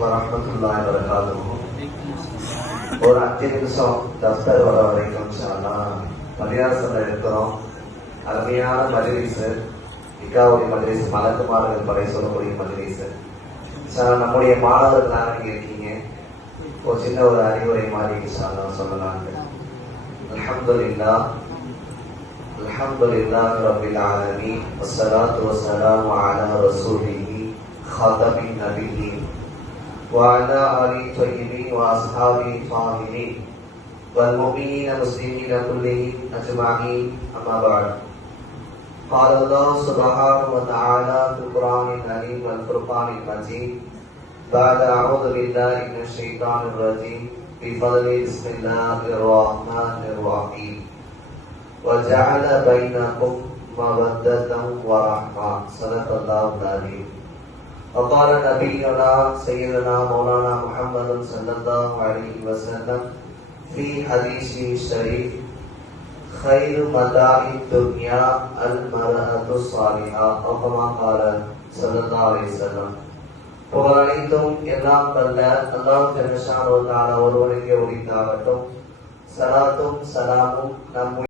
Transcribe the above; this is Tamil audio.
வரஹ்மத்துல்லாஹி வபரகாத்துஹு. ஒரு 5 நிமிஷம் தஃப்தர் வர வரைக்கும் இன்ஷா அல்லாஹ் பள்ளியாசல்ல இருக்கிறோம். அருமையான மஜ்லிஸ், இக்காவுடைய மஜ்லிஸ், மலக்குமார்கள் படை சொல்லக்கூடிய மஜ்லிஸ். நம்முடைய மாணவர்களாக நீங்க இருக்கீங்க. ஒரு சின்ன ஒரு அறிவுரை மாதிரி இன்ஷா அல்லாஹ் சொல்லலாம்னு. அல்ஹம்துலில்லாஹ் அல்ஹம்துலில்லாஹி ரப்பில் ஆலமீன் வஸ்ஸலாத்து வஸ்ஸலாமு அலா ரசூலிஹி ஹாதமின் நபிய்யீன் وعلى آله الطيبين وأصحابه الطاهرين والمؤمنين المسلمين كلهم أجمعين أما بعد. قال الله سبحانه وتعالى في القرآن الكريم والفرقان المجيد بعد أعوذ بالله من الشيطان الرجيم بفضل بسم الله الرحمن الرحيم وجعل بينكم مودة ورحمة. صدق الله العظيم. وقال نبينا سيدنا مولانا محمد صلى الله عليه وسلم في حديثه الشريف خير متاع الدنيا المرأة الصالحة أو كما قال صلى الله عليه وسلم. புகழனைத்தும் எல்லாம் வல்ல அல்லாஹ் ஜல்ல ஷானஹு வ தஆலா ஒருவனுக்கே உரித்தாகட்டும். ஸலாத்தும் ஸலாமும் நம்